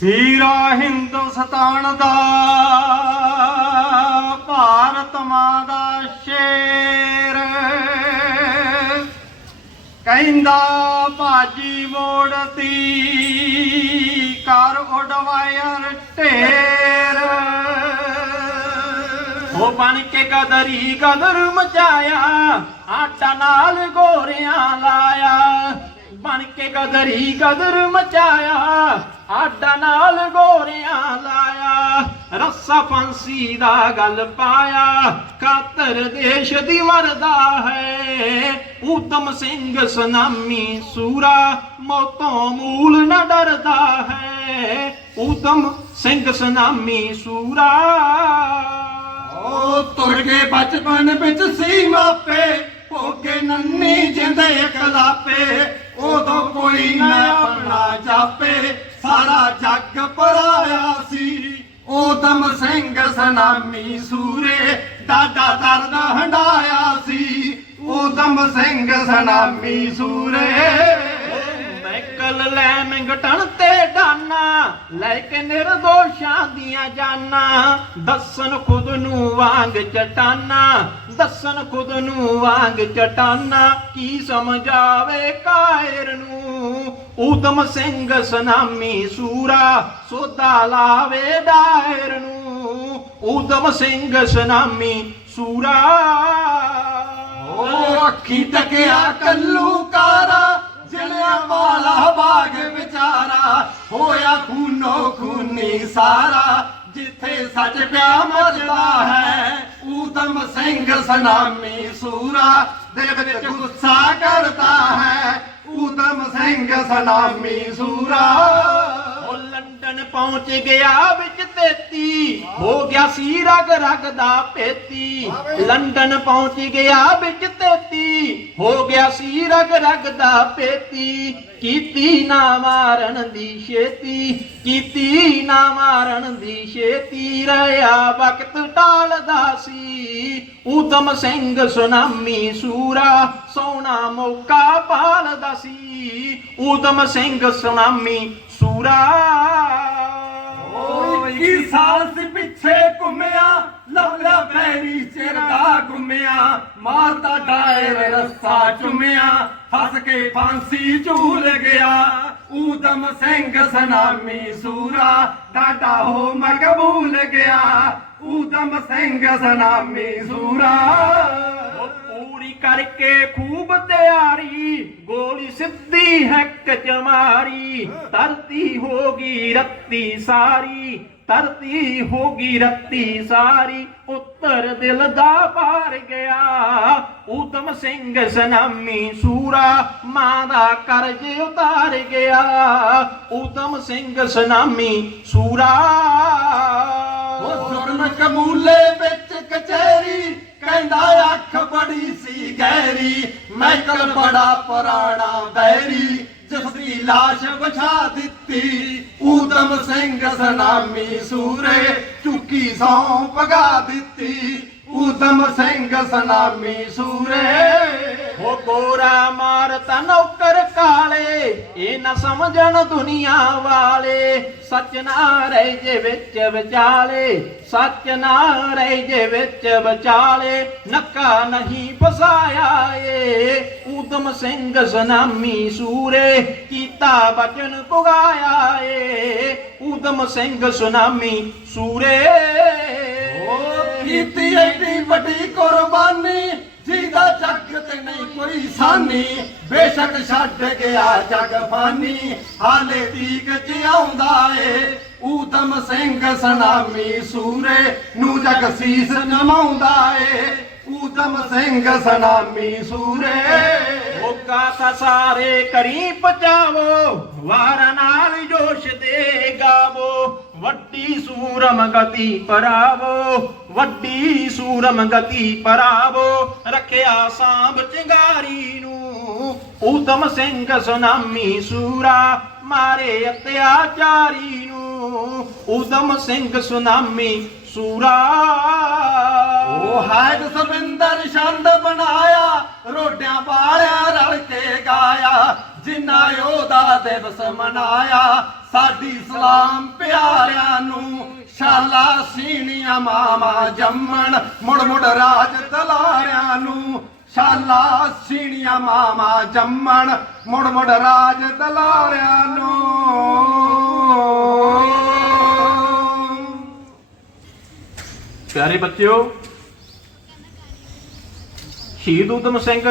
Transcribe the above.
ਸੀਰਾ ਹਿੰਦੁਸਤਾਨ ਦਾ, ਭਾਰਤ ਮਾਂ ਦਾ ਸ਼ੇਰ। ਕਹਿੰਦਾ ਬਾਜੀ ਮੋੜਤੀ ਕਰ ਉਡਵਾਇਰ ਢੇਰ ਉਹ ਬਣ ਕੇ ਕਦਰੀ ਕਦਰ ਮਚਾਇਆ, ਆਟਾ ਨਾਲ ਗੋਰਿਆਂ ਲਾਇਆ। ਬਣ ਕੇ ਕਦਰੀ ਕਦਰ ਮਚਾਇਆ ਆਟਾ ਨਾਲ ਗੋਰਿਆਂ ਲਾਇਆ, ਰੱਸਾ ਫਾਂਸੀ ਦਾ ਗੱਲ ਪਾਇਆ। ਖਾਤਰ ਦੇਸ਼ ਦੀ ਮਰਦਾ ਹੈ ਊਤਮ ਸਿੰਘ ਸਨਾਮੀ ਸੂਰਾ। ਮੌਤੋਂ ਮੂਲ ਨਾ ਡਰਦਾ ਹੈ ਊਤਮ ਸਿੰਘ ਸਨਾਮੀ ਸੂਰਾ। ਓ ਤੁਰ ਕੇ ਬਚਪਨ ਵਿੱਚ ਸੀ ਮਾਪੇ ਭੋਗੇ ਨੰਨੀ ਜਿੰਦੇ ਕਲਾਪੇ ਉਦੋਂ ਕੋਈ ਨਾ ਆਪਣਾ ਜਾਪੇ ਸਾਰਾ ਜੱਗ ਪਰਾਇਆ ਸੀ। ਓਦਮ ਸਿੰਘ ਸਨਾਮੀ ਸੂਰੇ ਡਾਡਾ ਦਰਦ ਹੰਡਾਇਆ ਸੀ। ਓਦਮ ਸਿੰਘ ਸਨਾਮੀ ਸੂਰੇ ਮੈਕਲ ਤੇ ਡਾਨਾ, ਲੈ ਕੇ ਨਿਰਦੋਸ਼ਾਂ ਦੀਆਂ ਜਾਨਾਂ। ਦੱਸਣ ਖੁਦ ਨੂੰ ਵਾਂਗ ਚਟਾਨਾ, ਦੱਸਣ ਖੁਦ ਨੂੰ ਵਾਂਗ ਚਟਾਨਾ। ਕੀ ਸਮਝਾਵੇ ਕਾਇਰ ਨੂੰ? ਊਧਮ ਸਿੰਘ ਸਨਾਮੀ ਸੂਰਾ ਸੋਦਾ ਲਾਵੇ ਡਾਇਰ ਨੂੰ। ਊਧਮ ਸਿੰਘ ਸਨਾਮੀ ਸੂਰਾ। ਓ ਅੱਖੀ ਤੱਕਿਆ ਕੱਲੂ ਕਾਰਾ ਹੋਇਆ ਖੂਨੋ ਖੂਨੀ ਸਾਰਾ, ਜਿੱਥੇ ਸੱਚ ਪਿਆ ਮਰਦਾ ਹੈ, ਊਧਮ ਸਿੰਘ ਸਨਾਮੀ ਸੂਰਾ ਦੇ ਵਿੱਚ ਗੁੱਸਾ ਕਰਦਾ ਹੈ, ਊਧਮ ਸਿੰਘ ਸਨਾਮੀ ਸੂਰਾ। ਉਹ ਲੰਡਨ ਪਹੁੰਚ ਗਿਆ ਵਿੱਚ ਤੇਤੀ ਹੋ ਗਿਆ ਸੀ ਰਗ ਰਗ ਦਾ ਪੇਤੀ। ਲੰਡਨ ਪਹੁੰਚ ਗਿਆ ਵਿੱਚ ਤੇਤੀ। ਹੋ ਗਿਆ ਸੀ ਰਗ ਰਗ ਦਾ ਪੇਤੀ। ਕੀਤੀ ਨਾ ਮਾਰਨ ਦੀ ਛੇਤੀ। ਕੀਤੀ ਨਾ ਮਾਰਨ ਦੀ ਛੇਤੀ। ਰਿਆ ਵਕਤ ਟਾਲਦਾ ਸੀ। ਊਧਮ ਸਿੰਘ ਸੁਨਾਮੀ ਸੂਰਾ। ਸੋਹਣਾ ਮੌਕਾ ਪਾਲਦਾ ਸੀ। ਊਧਮ ਸਿੰਘ ਸੁਨਾਮੀ ਸੂਰਾ। ਓ 21 ਸਾਲ ਪਿੱਛੇ ਘੁੰਮਿਆ ਲੱਭਿਆ ਬੈਰੀ ਚਿਰ ਘੁੰਮਿਆ, ਮਾਰਦਾ ਡਾਇਰ ਰਸਾ ਚੁੰਮਿਆ, ਫਸ ਕੇ ਫਾਂਸੀ ਝੂਲ ਗਿਆ ਊਦਮ ਸਿੰਘ ਸਨਾਮੀ ਸੂਰਾ, ਡਾਡਾ ਹੋ ਮਕਬੂਲ ਗਿਆ ਊਦਮ ਸਿੰਘ ਸਨਾਮੀ ਸੂਰਾ। ਪੂਰੀ ਕਰਕੇ ਖੂਬ ਤਿਆਰੀ, ਗੋਲੀ ਸਿੱਧੀ ਹੈਕ ਚ ਧਰਤੀ ਹੋ ਗਈ ਰੱਤੀ ਸਾਰੀ ਧਰਤੀ ਹੋ ਗਈ ਰੱਤੀ ਸਾਰੀ, ਉੱਤਰ ਦਿਲ ਦਾ ਪਾਰ ਗਿਆ। ਊਤਮ ਸਿੰਘ ਸਨਾਮੀ ਸੂਰਾ ਮਾਂ ਦਾ ਕਰਜ਼ ਉਤਾਰ ਗਿਆ। ਊਤਮ ਸਿੰਘ ਸਨਾਮੀ ਸੂਰਾ। ਉਹ ਜੁਰਮ ਕਬੂਲੇ ਵਿੱਚ ਕਚਹਿਰੀ, ਕਹਿੰਦਾ ਅੱਖ ਬੜੀ ਸੀ ਗਹਿਰੀ ਮੈਕਲ ਬੜਾ ਪੁਰਾਣਾ ਬੈਰੀ ਜਿਸ ਦੀ ਲਾਸ਼ ਵਿਛਾ ਦਿੱਤੀ ਊਦਮ ਸਿੰਘ ਸਨਾਮੀ ਸੂਰੇ ਚੁੱਕੀ ਸੌਂ ਪਗਾ ਦਿੱਤੀ ਊਦਮ ਸਿੰਘ ਸਨਾਮੀ ਸੂਰੇ। ਹੋ ਗੋਰਾ ਮਾਰਤਾ ਨੌਕਰ ਕਾਲੇ, ਇਹ ਨਾ ਸਮਝਣ ਦੁਨੀਆ ਵਾਲੇ। ਸੱਚ ਨਾ ਰਹਿ ਜੇ ਵਿੱਚ ਵਿਚਾਲੇ, ਸੱਚ ਨਾ ਰਹਿ ਜੇ ਵਿੱਚ ਵਿਚਾਲੇ, ਨੱਕਾ ਨਹੀਂ ਫਸਾਇਆ ਏ। ਊਦਮ ਸਿੰਘ ਸਨਾਮੀ ਸੂਰੇ ਕੀਤਾ ਬਚਨ ਪੁਗਾਇਆ ਏ। ਊਦਮ ਸਿੰਘ ਸੁਨਾਮੀ ਸੂਰੇ। ਉਹ ਕੀਤੀ ਐਡੀ ਵੱਡੀ ਕੁਰਬਾਨੀ, ਜਿਹਦਾ ਜੱਗ ਤੇ ਨਹੀਂ ਕੋਈ ਸਾਨੀ। ਬੇਸ਼ੱਕ ਛੱਡ ਗਿਆ ਜਗ ਫਾਨੀ, ਹਾਲੇ ਤੀਕ ਜਿਉਂਦਾ ਏ। ਊਦਮ ਸਿੰਘ ਸਨਾਮੀ ਸੂਰੇ, ਨੂੰ ਜਗ ਸੀਸ ਨਮਾਉਂਦਾ ਏ। ਊਦਮ ਸਿੰਘ ਸਨਾਮੀ ਸੂਰੇ। ਮੋਗਾ ਤਾਂ ਸਾਰੇ ਕਰੀ ਪਚਾਵੋ ਵਾਰ ਨਾਲ ਜੋਸ਼ ਦੇ ਗਾਵੋ। ਵੱਡੀ ਸੂਰਮ ਗਤੀ ਪਰਾਵੋ, ਵੱਡੀ ਸੂਰਮ ਗਤੀ ਪਰਾਵੋ। ਰੱਖਿਆ ਸਾਂਭ ਚਿੰਗਾਰੀ ਨੂੰ ਊਤਮ ਸਿੰਘ ਸੁਨਾਮੀ ਸੂਰਾ। ਮਾਰੇ ਅਤਿਆਚਾਰੀ ਨੂੰ। ਊਤਮ ਸਿੰਘ ਸੁਨਾਮੀ ਸੂਰਾ। ਉਹ ਹੈ ਜਸਵਿੰਦਰ ਛੰਦ ਬਣਾਇਆ, ਰੋਡਿਆਂ ਵਾਲਿਆ ਰਲ ਕੇ ਗਾਇਆ ਜਿਨ੍ਹਾਂ ਉਹਦਾ ਦਿਵਸ ਮਨਾਇਆ, ਸਾਡੀ ਸਲਾਮ ਪਿਆਰਿਆਂ ਨੂੰ ਸ਼ਾਲਾ ਸੀਣੀਆਂ ਮਾਮਾ ਜੰਮਣ ਮੁੜ ਮੁੜ ਰਾਜ ਤਲਾਰਿਆਂ ਨੂੰ ਛਾਲਾ ਸੀਣੀਆਂ ਮਾਮਾ ਜੰਮਣ ਮੁੜ ਮੁੜ ਰਾਜ ਦਲਾਰਿਆਂ ਨੂੰ। ਪਿਆਰੇ ਬੱਚਿਓ ਸ਼ਹੀਦ ਊਧਮ ਸਿੰਘ